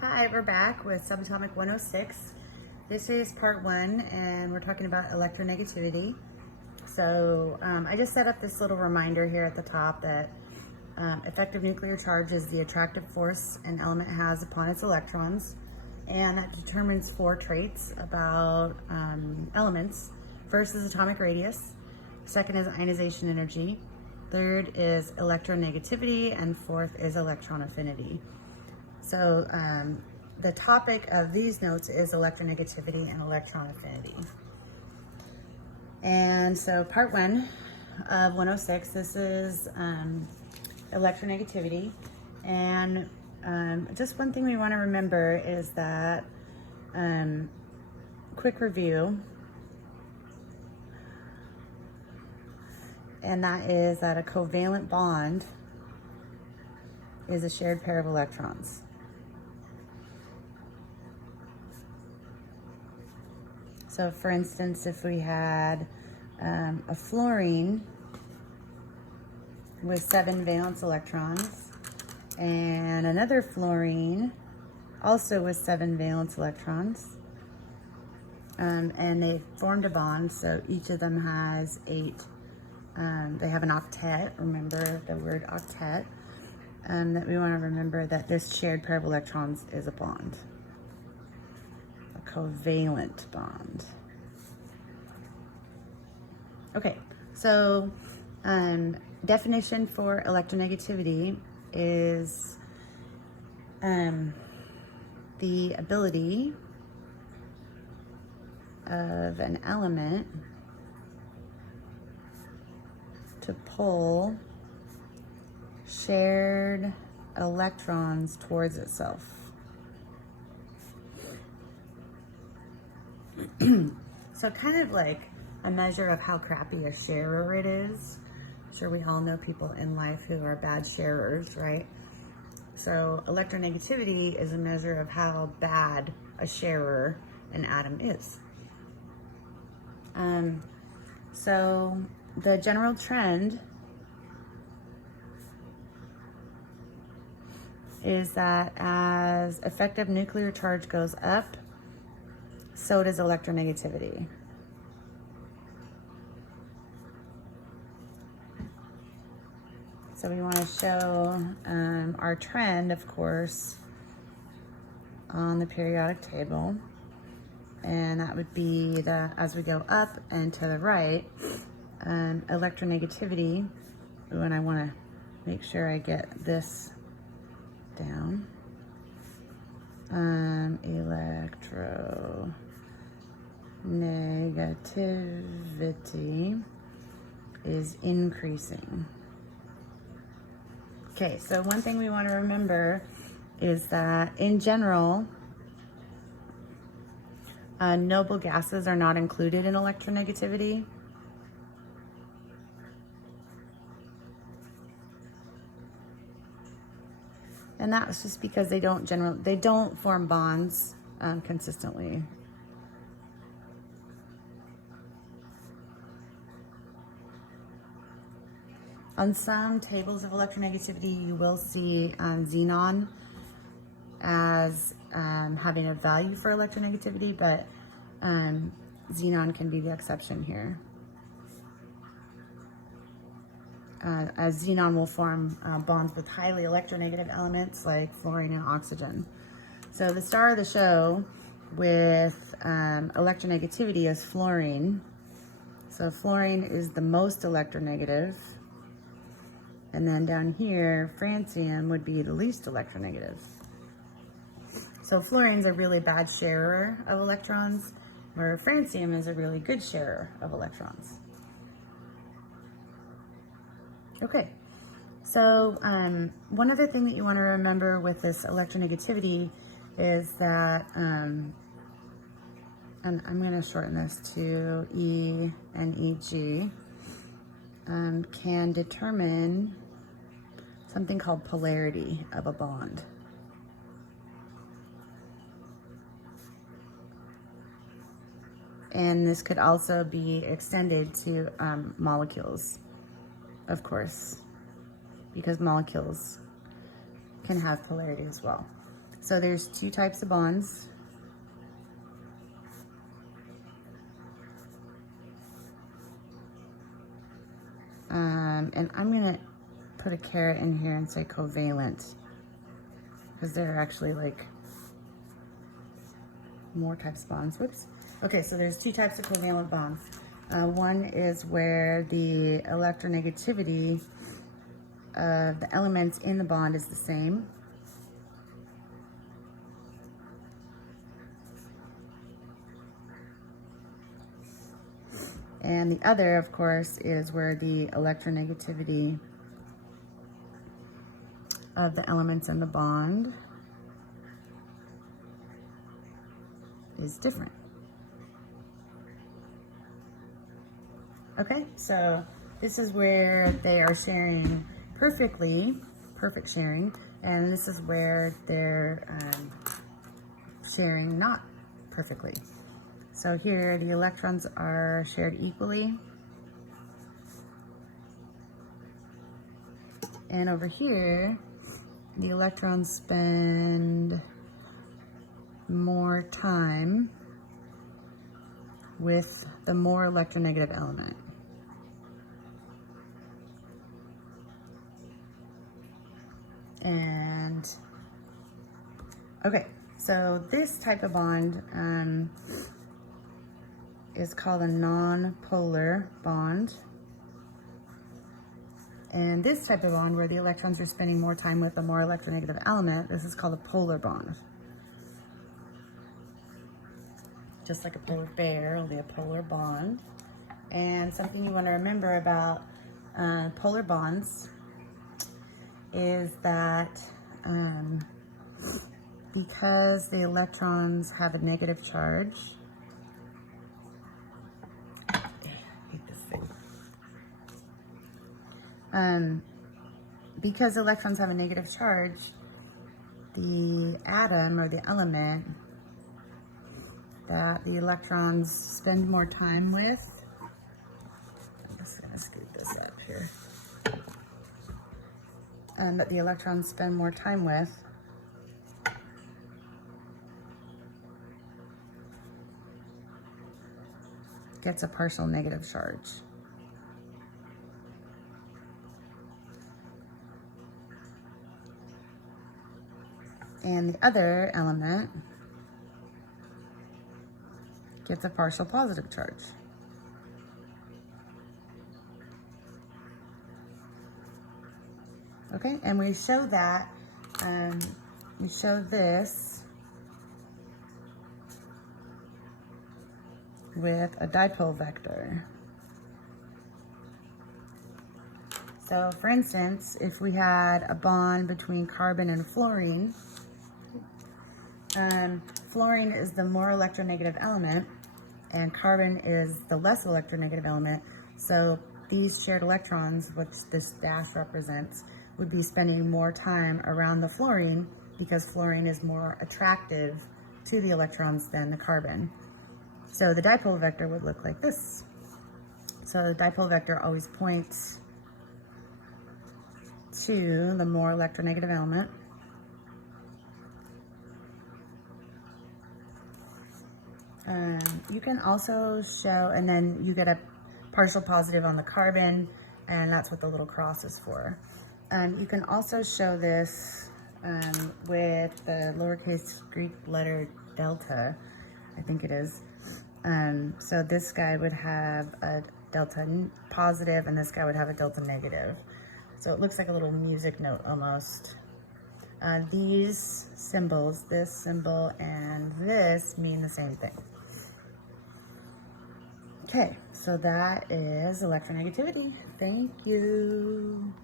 Hi, we're back with Subatomic 106. This is part 1 and we're talking about electronegativity. So I just set up this little reminder here at the top that effective nuclear charge is the attractive force an element has upon its electrons, and that determines 4 traits about elements. First is atomic radius, second is ionization energy, third is electronegativity, and fourth is electron affinity. So the topic of these notes is electronegativity and electron affinity. And so part 1 of 106, this is electronegativity. And just one thing we want to remember is that, quick review, and that is that a covalent bond is a shared pair of electrons. So for instance, if we had a fluorine with 7 valence electrons and another fluorine also with 7 valence electrons, and they formed a bond, so each of them has 8, they have an octet, remember the word octet, that we want to remember that this shared pair of electrons is a bond. Covalent bond. Okay, so definition for electronegativity is the ability of an element to pull shared electrons towards itself. So kind of like a measure of how crappy a sharer it is. I'm sure we all know people in life who are bad sharers, right? So electronegativity is a measure of how bad a sharer an atom is. So the general trend is that as effective nuclear charge goes up, so does electronegativity. So we want to show our trend, of course, on the periodic table. And that would be as we go up and to the right, electronegativity. Ooh, and I want to make sure I get this down. Electronegativity is increasing. Okay, so one thing we want to remember is that in general, noble gases are not included in electronegativity. And that's just because they don't form bonds consistently. On some tables of electronegativity, you will see xenon as having a value for electronegativity, but xenon can be the exception here. As xenon will form bonds with highly electronegative elements like fluorine and oxygen. So the star of the show with electronegativity is fluorine. So fluorine is the most electronegative. And then down here, francium would be the least electronegative. So fluorine's a really bad sharer of electrons, where francium is a really good sharer of electrons. Okay, so one other thing that you want to remember with this electronegativity is that, and I'm going to shorten this to E and EG, can determine something called polarity of a bond. And this could also be extended to molecules, of course, because molecules can have polarity as well. So there's two types of bonds. And I'm gonna put a caret in here and say covalent, because there are actually like more types of bonds. Whoops. Okay, so there's two types of covalent bonds. One is where the electronegativity of the elements in the bond is the same. And the other, of course, is where the electronegativity of the elements in the bond is different. Okay, so this is where they are sharing perfectly, perfect sharing, and this is where they're sharing not perfectly. So here the electrons are shared equally. And over here, the electrons spend more time with the more electronegative element. And okay, so this type of bond is called a non-polar bond. And this type of bond, where the electrons are spending more time with the more electronegative element, this is called a polar bond. Just like a polar bear, only a polar bond. And something you want to remember about polar bonds is that because the electrons have a negative charge, because electrons have a negative charge, the atom or the element that the electrons spend more time with, I'm just gonna scoot this up here, that the electrons spend more time with gets a partial negative charge. And the other element gets a partial positive charge. Okay, and we show that, we show this with a dipole vector. So for instance, if we had a bond between carbon and fluorine, fluorine is the more electronegative element and carbon is the less electronegative element. So these shared electrons, which this dash represents, would be spending more time around the fluorine because fluorine is more attractive to the electrons than the carbon. So the dipole vector would look like this. So the dipole vector always points to the more electronegative element. You can also show, and then you get a partial positive on the carbon, and that's what the little cross is for. You can also show this with the lowercase Greek letter delta, I think it is. So this guy would have a delta positive, and this guy would have a delta negative. So it looks like a little music note almost. These symbols, this symbol and this, mean the same thing. Okay, so that is electronegativity. Thank you.